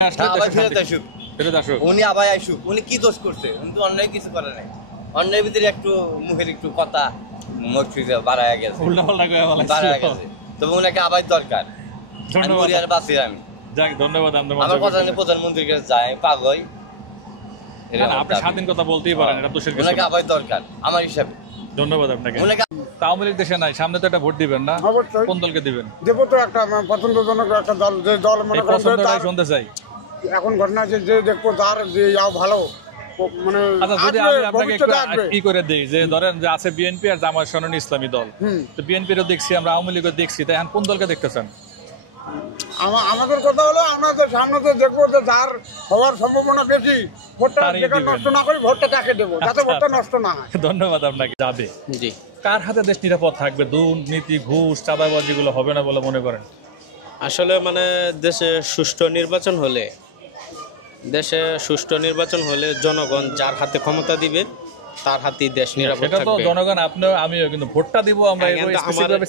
আবার ফেরত আসুক, উনি আবার আসুক। উনি কি দোষ করছে? উনি তো অন্যায় কিছু করে নাই। অন্যায়ের ভিতরে একটু মুখের একটু কথা বাড়ায় গেছে, তবে ওনাকে আবার দরকার। ধন্যবাদ। আমার কথা নিয়ে প্রধানমন্ত্রীর কাছে যায় পাগল, আপনি স্বাধীন কথা বলতেই পারেন, এটা দোষের কিছু ওনাকে না। আবার দরকার আমার হিসাবে। ধন্যবাদ আপনাকে। আওয়ামী লীগ দেশে নাই, সামনে তো একটা ভোট দিবেন না? অবশ্যই কোন দলকে দিবেন? দেবো তো একটা পছন্দজনক একটা দল, যে দল মনে করেন যে পছন্দটাই তার শুনতে চাই। এখন ঘটনা আছে, যে দেখবো তার যে যাও ভালো মানে আচ্ছা, যদি আমি আপনাকে একটু কি করে দিই, যে ধরেন যে আছে বিএনপি আর জামায়াত শিবির ইসলামী দল, তো বিএনপিরও দেখছি আমরা, আওয়ামী লীগও দেখছি, তাই এখন কোন দলকে দেখতে চান? আমাদের কথা হলো আমরা তো সামনে তো দেখবো যে যার হওয়ার সম্ভাবনা বেশি, ভোটটা নষ্ট না করি, ভোটটা তাকে দেবো যাতে ভোটটা নষ্ট না হয়। ধন্যবাদ আপনাকে। যাবে জি, কার হাতে দেশ নিরাপদ থাকবে? দুর্নীতি, ঘুষ, চাঁদাবাজি গুলো হবে না বলে মনে করেন? আসলে মানে দেশে সুষ্ঠু নির্বাচন হলে জনগণ যার হাতে ক্ষমতা দিবে তার হাতেই দেশ নিরাপদ সেটা তো থাকবে। জনগণ, আপনিও আমিও, কিন্তু ভোটটা দিব আমরা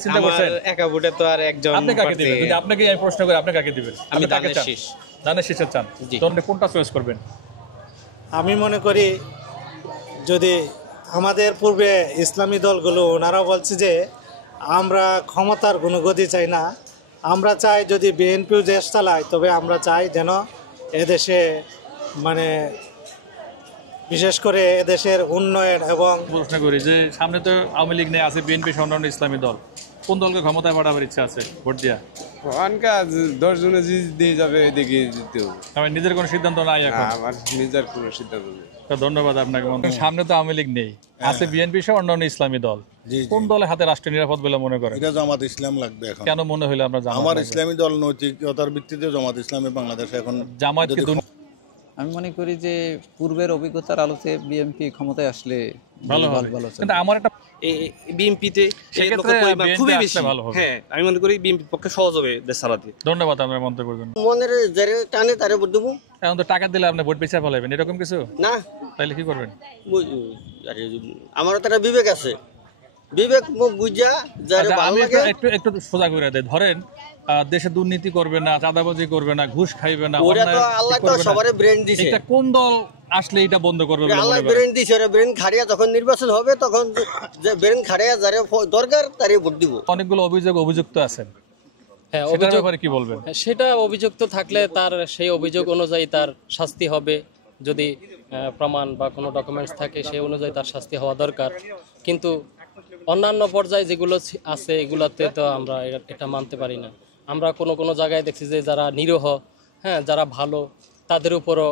চিন্তা করছেন? একা ভোটে তো আর একজন আপনি কাকে দিবেন? যদি আপনাকে আমি প্রশ্ন করি, আপনি কাকে দিবেন? আমি আপনি কাকে দানের চান? শীষ। দানের শীষের চান? জি। তো আপনি কোনটা চয়েস করবেন? আমি মনে করি যদি আমাদের পূর্বে ইসলামী দলগুলো ওনারা বলছে যে আমরা ক্ষমতার কোনো গতি চাই না, আমরা চাই যদি বিএনপিও দেশ চালায়, তবে আমরা চাই যেন এদেশে মানে বিশেষ করে এদেশের উন্নয়ন এবং প্রশ্ন করি যে সামনে তো আওয়ামী লীগ নেই, আছে বিএনপি সহ অন্যান্য ইসলামী দল, কোন দলকে ক্ষমতায় পাঠাবার ইচ্ছা আছে ভোট দিয়া? 10 জনে দিয়ে যাবে এদিকে যেতেও আমার নিজের কোনো সিদ্ধান্ত নাই এখন। আমার নিজের কোনো সিদ্ধান্ত নেই। তো ধন্যবাদ আপনাকে। সামনে তো আওয়ামী লীগ নেই, আছে বিএনপি সহ অন্যান্য ইসলামী দল, কোন দলের হাতে রাষ্ট্র নিরাপদ বলে মনে করেন? এটা জামাত ইসলাম লাগবে এখন। কেন মনে হলো আমরা আমার ইসলামী দল নৈতিকতার ভিত্তিতে জামাত ইসলামে বাংলাদেশে এখন জামায়াতকে? আমি মনে করি যে পূর্বের অভিজ্ঞতার আলোতে বিএনপি ক্ষমতায় আসলে ভালো হবে, কিন্তু আমার একটা বিএনপিতে খুবই বেশি। হ্যাঁ, আমি মনে করি বিএনপির পক্ষে সহজ হবে দেশ চালাতে। ধন্যবাদ আপনার মন্তব্যের জন্য। মনের যারে টানে তারে ভোট দেবো। এখন তো টাকা দিলে আপনি ভোট বেচা ফেলাবেন, এরকম কিছু না, তাইলে কি করবেন? আমারও তো একটা বিবেক আছে, বিবেক বুঝা যারে ভালো লাগে। একটু সোজা করে দেয়, ধরেন দেশে দুর্নীতি করবে না, চাঁদাবাজি করবে না, ঘুষ খাইবে না, ওরা তো আল্লাহ তো সবারে ব্রেন দিছে। এটা কোন দল আসলে এটা বন্ধ করবে বলে আল্লাহ মনে করেন? ব্রেন দিছে, ওরা ব্রেন খাড়িয়া যখন নির্বাচন হবে তখন যে ব্রেন খাড়িয়া যারে দরকার তারে ভোট দিব। অনেকগুলো অভিযুক্ত আছেন, হ্যাঁ, সেটার ব্যাপারে কি বলবেন? সেটা অভিযুক্ত থাকলে তার সেই অভিযোগ অনুযায়ী তার শাস্তি হবে। যদি প্রমাণ বা কোনো ডকুমেন্টস থাকে সেই অনুযায়ী তার শাস্তি হওয়া দরকার। কিন্তু অন্যান্য পর্যায়ে যেগুলো আছে এগুলোতে তো আমরা এটা মানতে পারি না। আমরা কোনো জায়গায় দেখছি যে যারা নিরীহ, হ্যাঁ, যারা ভালো, তাদের উপরও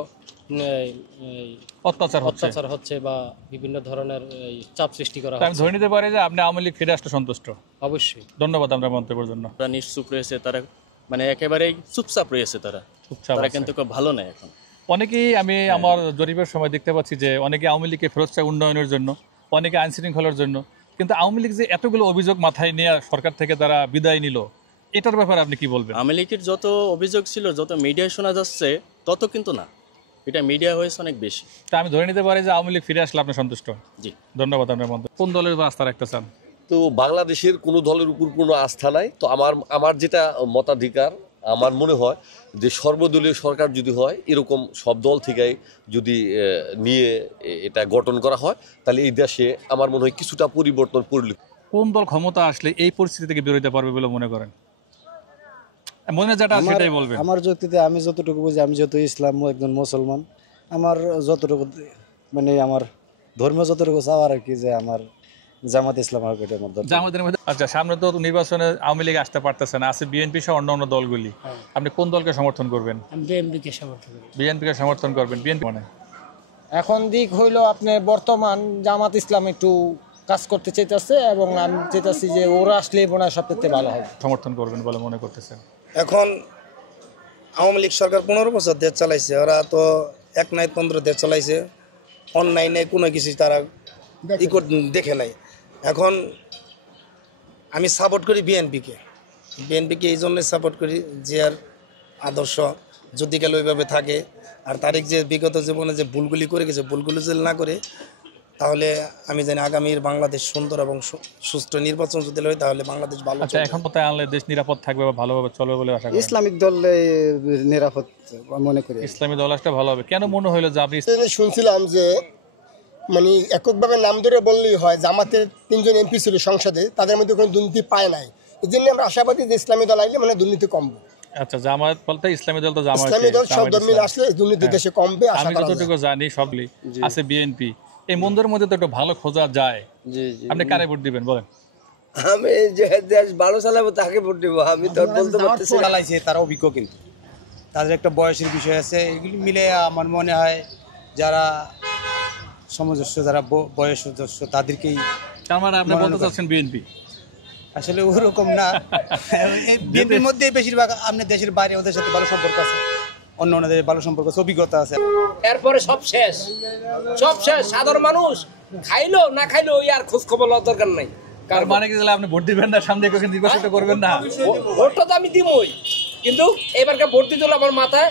অত্যাচার হচ্ছে বা বিভিন্ন ধরনের চাপ সৃষ্টি করা হচ্ছে। আমি ধরে নিতে পারি যে আপনি আওয়ামী লীগ ফিরে আসতে সন্তুষ্ট? অবশ্যই। ধন্যবাদ আপনার মন্তব্যের জন্য। তারা নিশ্চুপ রয়েছে, তারা মানে একেবারেই চুপচাপ রয়েছে, তারা কিন্তু খুব ভালো নয় এখন। অনেকেই, আমি আমার জরিপের সময় দেখতে পাচ্ছি যে অনেকে আওয়ামী লীগকে ফেরত চায় উন্নয়নের জন্য, অনেকে আইন শৃঙ্খলার জন্য, কিন্তু আওয়ামী লীগ যে এতগুলো অভিযোগ মাথায় নিয়ে সরকার থেকে তারা বিদায় নিল, এটার ব্যাপারে আপনি কি বলবেন? আওয়ামী লীগের যত অভিযোগ ছিল, যত মিডিয়ায় শোনা যাচ্ছে, তত কিন্তু না, এটা মিডিয়া হয়েছে অনেক বেশি। তা আমি ধরে নিতে পারি যে আওয়ামী লীগ ফিরে আসলে আপনি সন্তুষ্ট? জি, ধন্যবাদ আপনার মন্তব্য। কোন দলের উপর আস্থা রাখতে চান? তো বাংলাদেশের কোনো দলের উপর কোনো আস্থা নাই। তো আমার যেটা মতাধিকার, আমার মনে হয় যে সর্বদলীয় সরকার যদি হয়, এরকম সব দল থেকে যদি নিয়ে এটা গঠন করা হয়, তাহলে এই দেশে আমার মনে হয় কিছুটা পরিবর্তন পরিলক্ষিত। কোন দল ক্ষমতা আসলে এই পরিস্থিতি থেকে বেরোতে পারবে বলে মনে করেন? মনে যেটা সেটাই বলবেন। আমার যুক্তিতে আমি যতটুকু বুঝি, আমি যেহেতু ইসলাম একজন মুসলমান, আমার যতটুকু মানে আমার ধর্ম যতটুকু চাওয়ার আর কি, যে আমার জামাত ইসলাম হবে এটার মধ্যে। জামাতের মধ্যে আচ্ছা, সামনে তো নির্বাচনে আওয়ামী লীগ আসতে পারতেছে না, আছে বিএনপি সহ অন্যান্য দলগুলি, আপনি কোন দলকে সমর্থন করবেন? বিএনপিকে সমর্থন করি। বিএনপিকে সমর্থন করবেন? বিএনপি মানে এখন দিক হইলো আপনি বর্তমান জামাত ইসলাম একটু কাজ করতে চাইতেছে, এবং আমি চাইতেছি যে ওরা আসলে মনে হয় সবথেকে ভালো হবে। সমর্থন করবেন বলে মনে করতেছেন? এখন আওয়ামী লীগ সরকার 15 বছর দেশ চালাইছে, ওরা তো এক নাই 15 দেশ চালাইছে, অন্যায় কোনো কিছু তারা দেখে নাই। এখন আমি সাপোর্ট করি বিএনপিকে এই জন্যই সাপোর্ট করি যে আর আদর্শ যদি গেলে ওইভাবে থাকে, আর তারিখ যে বিগত জীবনে যে ভুলগুলি করে গেছে, ভুলগুলি যদি না করে তাহলে আমি জানি আগামীর বাংলাদেশ সুন্দর এবং সুষ্ঠু নির্বাচন যদি হয় তাহলে বাংলাদেশ ভালো আচ্ছা, এখন কোথায় আনলে দেশ নিরাপদ থাকবে বা ভালোভাবে চলবে বলে আশা করি? ইসলামিক দল নিরাপদ মনে করি। ইসলামী দল আসলে ভালো হবে। কেন মনে হলো যে আপনি? শুনছিলাম যে মানে এককভাবে নাম ধরে বললেই হয়, জামাতের 3 জন এমপি ছিল সংসদে, তাদের মধ্যে কোনো দুর্নীতি পায় নাই। এই জন্য আমরা আশাবাদী যে ইসলামী দল আইলে মানে দুর্নীতি কমবে। আচ্ছা, জামাত বলতে ইসলামী দল তো জামাত, ইসলামী দল সব দল মিলে আসলে দুর্নীতি দেশে কমবে আশা আমি করা যায়। যতটুকু জানি সবলি আছে বিএনপি, এই মন্দিরের মধ্যে তো একটু ভালো খোঁজা যায়। আপনি কারে ভোট দিবেন বলেন? আমি যে দেশ ভালো চালাবো তাকে ভোট দিব, আমি তো বলতে পারতেছি না। চালাইছে তারা অভিজ্ঞ, কিন্তু তাদের একটা বয়সের বিষয় আছে। এগুলি মিলে আমার মনে হয় যারা সমজস্য, যারা বয়সজ্যেষ্ঠ তাদেরকেই। তার মানে আপনি বলতে চাচ্ছেন বিএনপি? আসলে ওরকম না, বিএনপির মধ্যে বেশিরভাগ আপনার দেশের বাইরে ওদের সাথে ভালো সম্পর্ক আছে, অন্য অন্যদের ভালো সম্পর্ক আছে, অভিজ্ঞতা আছে। এরপরে সব শেষ, সব শেষ। সাধারণ মানুষ খাইলো না খাইলো ওই আর খোঁজ খবর লওয়ার দরকার নাই। কার মানে কি আপনি ভোট দিবেন না, সামনে নির্বাচন করবেন না? ভোটটা তো আমি দিবই, কিন্তু এবারকার ভোট দিতে হলে আমার মাথায়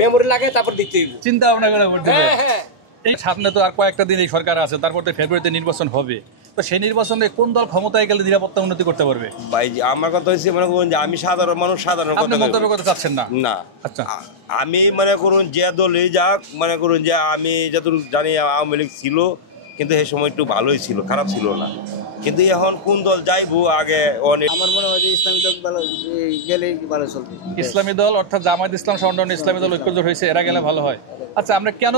মেমোরি লাগে, তারপর দিতে হবে। চিন্তা ভাবনা করে ভোট দিবেন। হ্যাঁ, এই সামনে তো আর কয়েকটা দিন এই সরকার আছে, তারপর তো ফেব্রুয়ারিতে নির্বাচন হবে। তো সেই নির্বাচনে কোন দল ক্ষমতায় গেলে নিরাপত্তা উন্নতি করতে পারবে? ভাই আমার কথা হচ্ছে মনে করুন যে আমি সাধারণ মানুষ, সাধারণ আপনি মন্তব্য করতে চাচ্ছেন না? না। আচ্ছা, আমি মনে করুন যে দলই যাক, মনে করুন যে আমি যতটুকু জানি আওয়ামী লীগ ছিল, কিন্তু সেই সময় একটু ভালোই ছিল, খারাপ ছিল না। কিন্তু এখন কোন দল যাইবো আগে অনেক, আমার মনে হয় যে ইসলামী দল ভালো গেলেই ভালো চলবে। ইসলামী দল অর্থাৎ জামায়াত ইসলাম সংগঠন ইসলামী দল ঐক্যজোট হয়েছে, এরা গেলে ভালো হয়। আচ্ছা, আমরা কেন